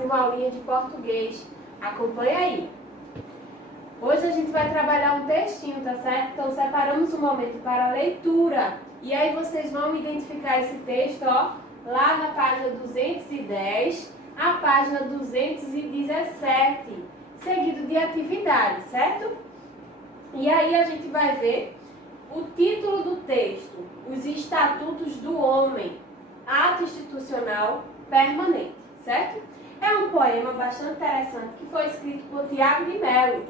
mais uma aulinha de português. Acompanha aí. Hoje a gente vai trabalhar um textinho, tá certo? Então separamos um momento para a leitura. E aí vocês vão identificar esse texto, ó, lá na página 210, a página 217, seguido de atividade, certo? E aí a gente vai ver o título do texto, Os Estatutos do Homem, Ato Institucional Permanente, certo? É um poema bastante interessante que foi escrito por Tiago de Mello.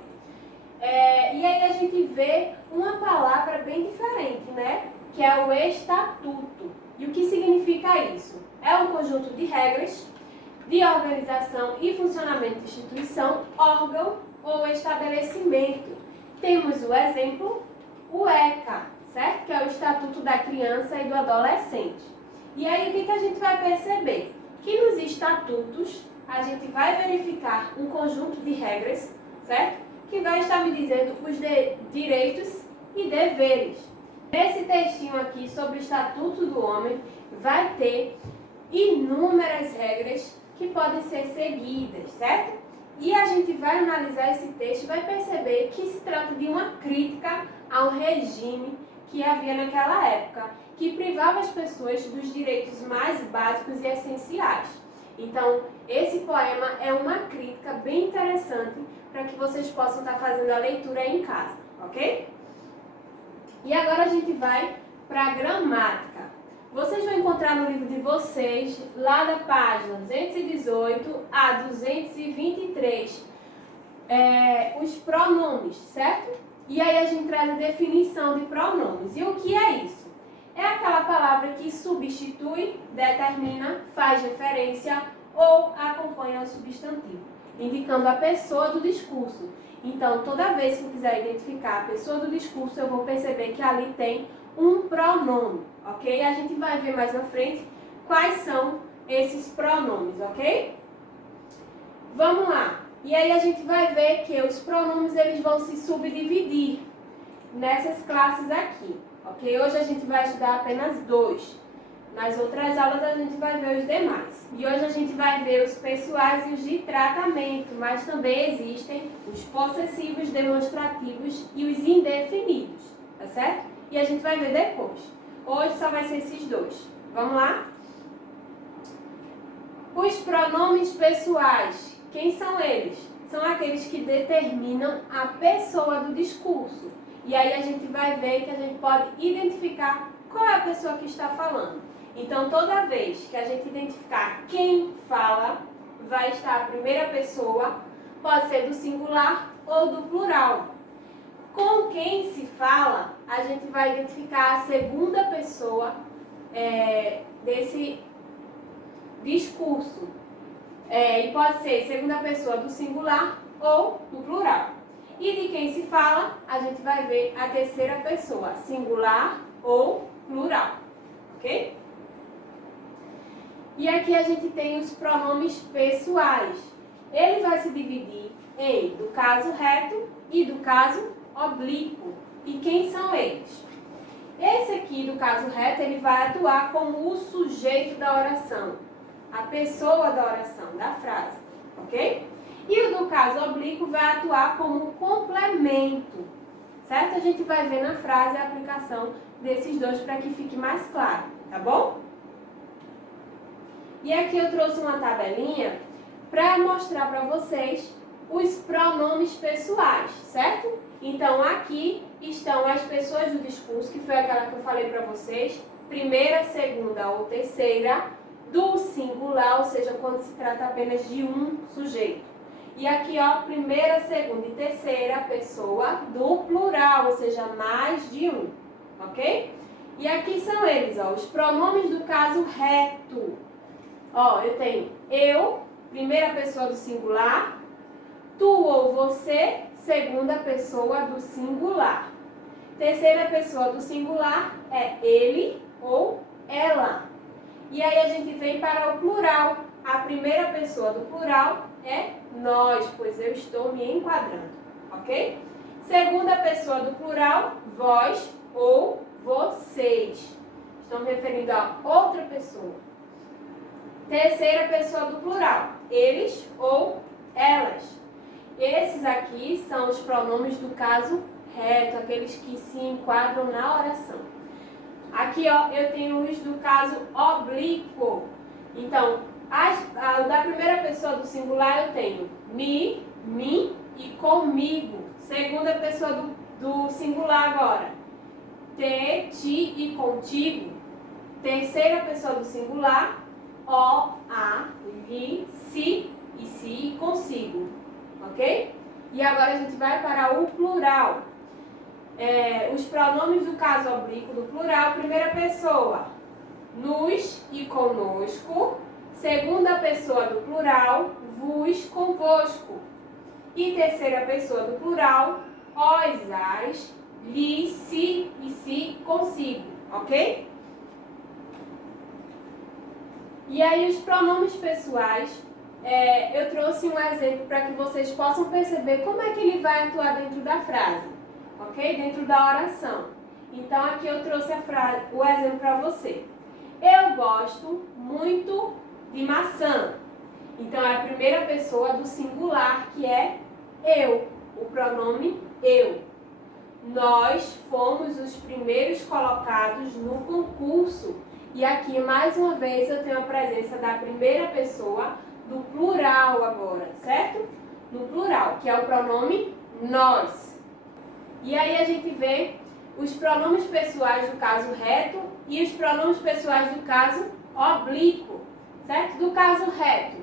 E aí a gente vê uma palavra bem diferente, né? Que é o estatuto. E o que significa isso? É um conjunto de regras de organização e funcionamento de instituição, órgão ou estabelecimento. Temos o exemplo, o ECA, certo? Que é o Estatuto da Criança e do Adolescente. E aí o que a gente vai perceber? Que nos estatutos a gente vai verificar um conjunto de regras, certo? Que vai estar me dizendo os direitos e deveres. Nesse textinho aqui sobre o Estatuto do Homem vai ter inúmeras regras que podem ser seguidas, certo? E a gente vai analisar esse texto e vai perceber que se trata de uma crítica ao regime que havia naquela época, que privava as pessoas dos direitos mais básicos e essenciais. Então, esse poema é uma crítica bem interessante para que vocês possam estar fazendo a leitura aí em casa, ok? E agora a gente vai para a gramática. Vocês vão encontrar no livro de vocês, lá da página 218 a 223, os pronomes, certo? E aí a gente traz a definição de pronomes. E o que é isso? É aquela palavra que substitui, determina, faz referência ou acompanha o substantivo, indicando a pessoa do discurso. Então, toda vez que eu quiser identificar a pessoa do discurso, eu vou perceber que ali tem um pronome, ok? A gente vai ver mais na frente quais são esses pronomes, ok? Vamos lá. E aí a gente vai ver que os pronomes eles vão se subdividir nessas classes aqui, ok? Hoje a gente vai estudar apenas 2. Nas outras aulas a gente vai ver os demais. E hoje a gente vai ver os pessoais e os de tratamento, mas também existem os possessivos, demonstrativos e os indefinidos, tá certo? E a gente vai ver depois. Hoje só vai ser esses 2. Vamos lá? Os pronomes pessoais, quem são eles? São aqueles que determinam a pessoa do discurso. E aí a gente vai ver que a gente pode identificar qual é a pessoa que está falando. Então, toda vez que a gente identificar quem fala, vai estar a primeira pessoa, pode ser do singular ou do plural. Com quem se fala, a gente vai identificar a segunda pessoa desse discurso. E pode ser segunda pessoa do singular ou do plural. E de quem se fala, a gente vai ver a terceira pessoa, singular ou plural. Ok? E aqui a gente tem os pronomes pessoais. Ele vai se dividir em do caso reto e do caso oblíquo. E quem são eles? Esse aqui do caso reto, ele vai atuar como o sujeito da oração, a pessoa da oração, da frase, ok? E o do caso oblíquo vai atuar como um complemento, certo? A gente vai ver na frase a aplicação desses dois para que fique mais claro, tá bom? E aqui eu trouxe uma tabelinha para mostrar para vocês os pronomes pessoais, certo? Então, aqui estão as pessoas do discurso, que foi aquela que eu falei para vocês, primeira, segunda ou terceira, do singular, ou seja, quando se trata apenas de um sujeito. E aqui, ó, primeira, segunda e terceira pessoa do plural, ou seja, mais de um, ok? E aqui são eles, ó, os pronomes do caso reto. Ó, eu tenho eu, primeira pessoa do singular, tu ou você, segunda pessoa do singular. Terceira pessoa do singular é ele ou ela. E aí a gente vem para o plural. A primeira pessoa do plural é nós, pois eu estou me enquadrando, ok? Segunda pessoa do plural, vós ou vocês. Estão me referindo a outra pessoa. Terceira pessoa do plural, eles ou elas. Esses aqui são os pronomes do caso reto, aqueles que se enquadram na oração. Aqui, ó, eu tenho os do caso oblíquo. Então, da primeira pessoa do singular eu tenho me, mim e comigo. Segunda pessoa do singular agora, te, ti e contigo. Terceira pessoa do singular, o, a, li, si e si e consigo. Ok? E agora a gente vai para o plural. Os pronomes do caso oblíquo do plural, primeira pessoa, nos e conosco. Segunda pessoa do plural, vos, convosco. E terceira pessoa do plural, os, as, li, si e si, consigo. Ok? E aí os pronomes pessoais, eu trouxe um exemplo para que vocês possam perceber como é que ele vai atuar dentro da frase, ok? Dentro da oração. Então aqui eu trouxe o exemplo para você. Eu gosto muito de maçã. Então é a primeira pessoa do singular, que é eu, o pronome eu. Nós fomos os primeiros colocados no concurso. E aqui, mais uma vez, eu tenho a presença da primeira pessoa do plural agora, certo? No plural, que é o pronome nós. E aí a gente vê os pronomes pessoais do caso reto e os pronomes pessoais do caso oblíquo, certo? Do caso reto,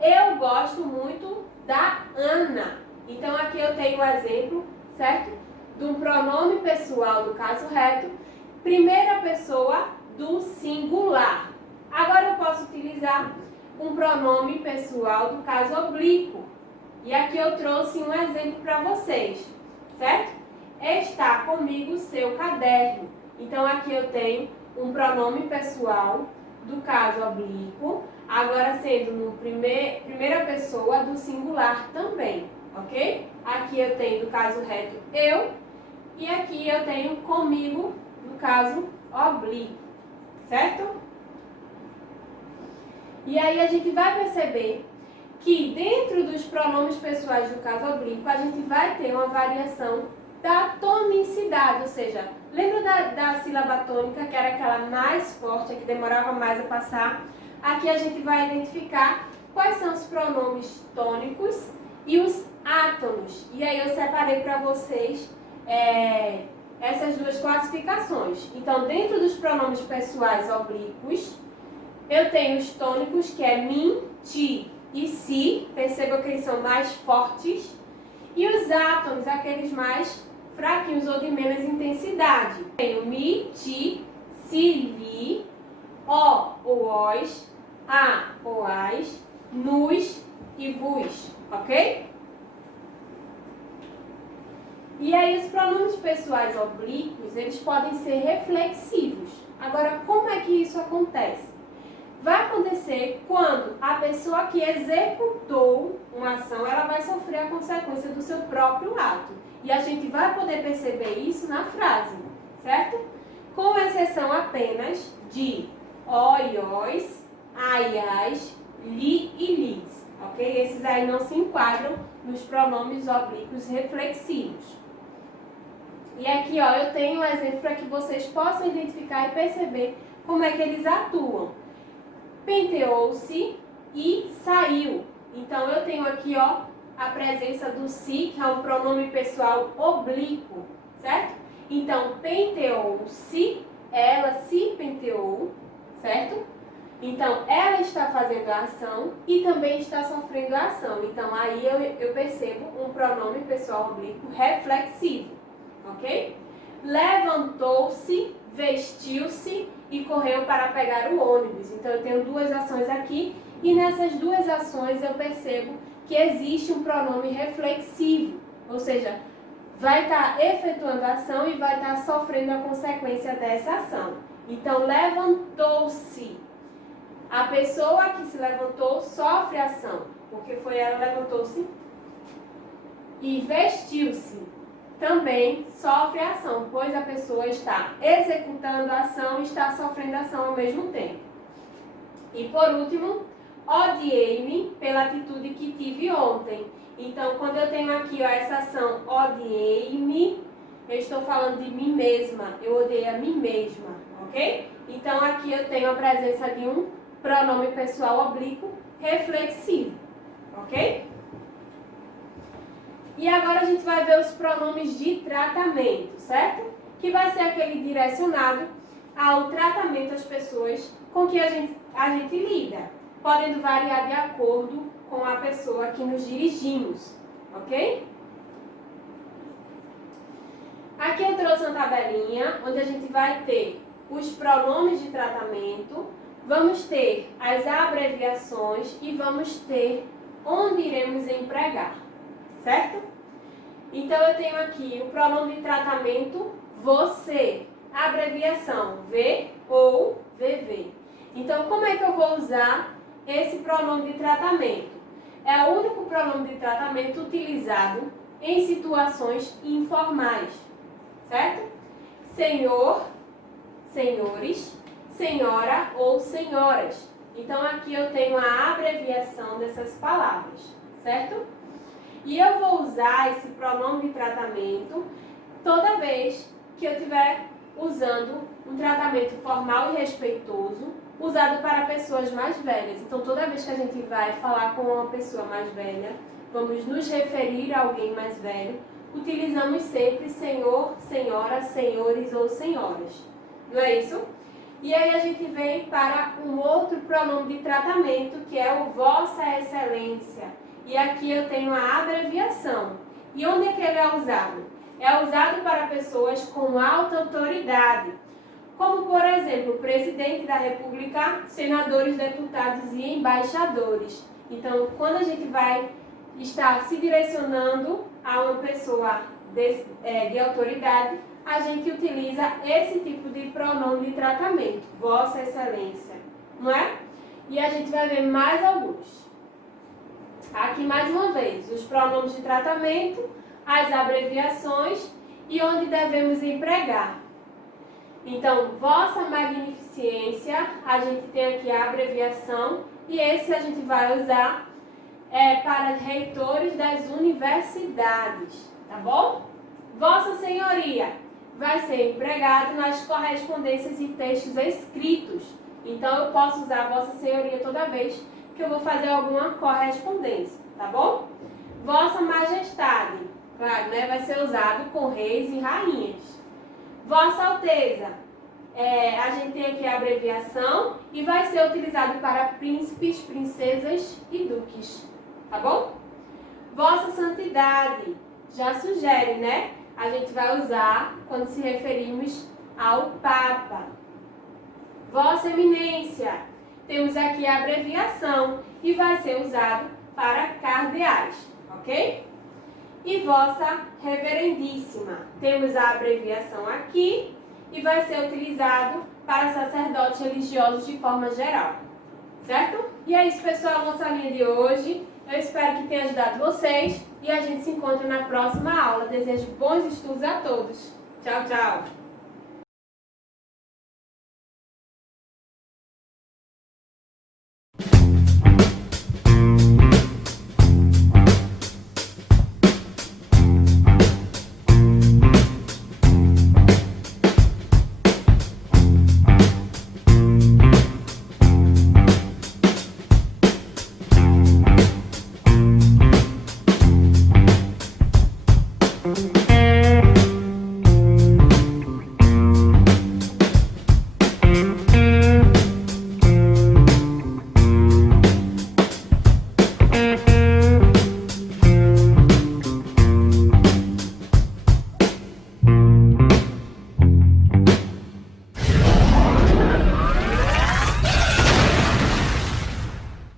eu gosto muito da Ana. Então aqui eu tenho o exemplo, certo? De um pronome pessoal do caso reto, primeira pessoa do singular. Agora eu posso utilizar um pronome pessoal do caso oblíquo. E aqui eu trouxe um exemplo para vocês, certo? Está comigo seu caderno. Então aqui eu tenho um pronome pessoal do caso oblíquo, agora sendo no primeira pessoa do singular também, ok? Aqui eu tenho do caso reto eu, e aqui eu tenho comigo do caso oblíquo. Certo? E aí a gente vai perceber que dentro dos pronomes pessoais do caso oblíquo, a gente vai ter uma variação da tonicidade, ou seja, lembra da sílaba tônica, que era aquela mais forte, a que demorava mais a passar? Aqui a gente vai identificar quais são os pronomes tônicos e os átonos. E aí eu separei para vocês essas duas classificações. Então, dentro dos pronomes pessoais oblíquos, eu tenho os tônicos, que é mim, ti e si. Perceba que eles são mais fortes. E os átonos, aqueles mais fraquinhos ou de menos intensidade. Tenho mi, ti, si, li, o ou os, a ou as, nos e vos. Ok? E aí os pronomes pessoais oblíquos, eles podem ser reflexivos. Agora, como é que isso acontece? Vai acontecer quando a pessoa que executou uma ação, ela vai sofrer a consequência do seu próprio ato. E a gente vai poder perceber isso na frase, certo? Com exceção apenas de o e os, a e as, li e lis, ok? Esses aí não se enquadram nos pronomes oblíquos reflexivos. E aqui, ó, eu tenho um exemplo para que vocês possam identificar e perceber como é que eles atuam. Penteou-se e saiu. Então, eu tenho aqui, ó, a presença do si, que é um pronome pessoal oblíquo, certo? Então, penteou-se, ela se penteou, certo? Então, ela está fazendo a ação e também está sofrendo a ação. Então, aí eu percebo um pronome pessoal oblíquo reflexivo. Ok? Levantou-se, vestiu-se e correu para pegar o ônibus. Então, eu tenho duas ações aqui e nessas duas ações eu percebo que existe um pronome reflexivo, ou seja, vai estar efetuando a ação e vai estar sofrendo a consequência dessa ação. Então, levantou-se. A pessoa que se levantou sofre a ação, porque foi ela que levantou-se. E vestiu-se. Também sofre a ação, pois a pessoa está executando a ação e está sofrendo a ação ao mesmo tempo. E por último, odiei-me pela atitude que tive ontem. Então, quando eu tenho aqui ó, essa ação odiei-me, eu estou falando de mim mesma. Eu odeio a mim mesma, ok? Então, aqui eu tenho a presença de um pronome pessoal oblíquo reflexivo, ok? E agora a gente vai ver os pronomes de tratamento, certo? Que vai ser aquele direcionado ao tratamento às pessoas com que a gente lida, podendo variar de acordo com a pessoa que nos dirigimos, ok? Aqui eu trouxe uma tabelinha onde a gente vai ter os pronomes de tratamento, vamos ter as abreviações e vamos ter onde iremos empregar, certo? Então eu tenho aqui o pronome de tratamento você, a abreviação V ou VV. Então como é que eu vou usar esse pronome de tratamento? É o único pronome de tratamento utilizado em situações informais, certo? Senhor, senhores, senhora ou senhoras. Então aqui eu tenho a abreviação dessas palavras, certo? E eu vou usar esse pronome de tratamento toda vez que eu estiver usando um tratamento formal e respeitoso, usado para pessoas mais velhas. Então toda vez que a gente vai falar com uma pessoa mais velha, vamos nos referir a alguém mais velho, utilizamos sempre senhor, senhora, senhores ou senhoras. Não é isso? E aí a gente vem para um outro pronome de tratamento, que é o Vossa Excelência. E aqui eu tenho a abreviação. E onde é que ele é usado? É usado para pessoas com alta autoridade, como, por exemplo, o presidente da República, senadores, deputados e embaixadores. Então, quando a gente vai estar se direcionando a uma pessoa de autoridade, a gente utiliza esse tipo de pronome de tratamento, Vossa Excelência, não é? E a gente vai ver mais alguns. Aqui mais uma vez, os pronomes de tratamento, as abreviações e onde devemos empregar. Então, Vossa Magnificência, a gente tem aqui a abreviação e esse a gente vai usar para reitores das universidades, tá bom? Vossa Senhoria vai ser empregado nas correspondências e textos escritos. Então, eu posso usar Vossa Senhoria toda vez que eu vou fazer alguma correspondência, tá bom? Vossa Majestade, claro, né? Vai ser usado com reis e rainhas. Vossa Alteza, a gente tem aqui a abreviação e vai ser utilizado para príncipes, princesas e duques, tá bom? Vossa Santidade, já sugere, né? A gente vai usar quando se referimos ao Papa. Vossa Eminência, temos aqui a abreviação e vai ser usado para cardeais, ok? E Vossa Reverendíssima, temos a abreviação aqui e vai ser utilizado para sacerdotes religiosos de forma geral, certo? E é isso, pessoal, a nossa linha de hoje. Eu espero que tenha ajudado vocês e a gente se encontra na próxima aula. Desejo bons estudos a todos. Tchau, tchau!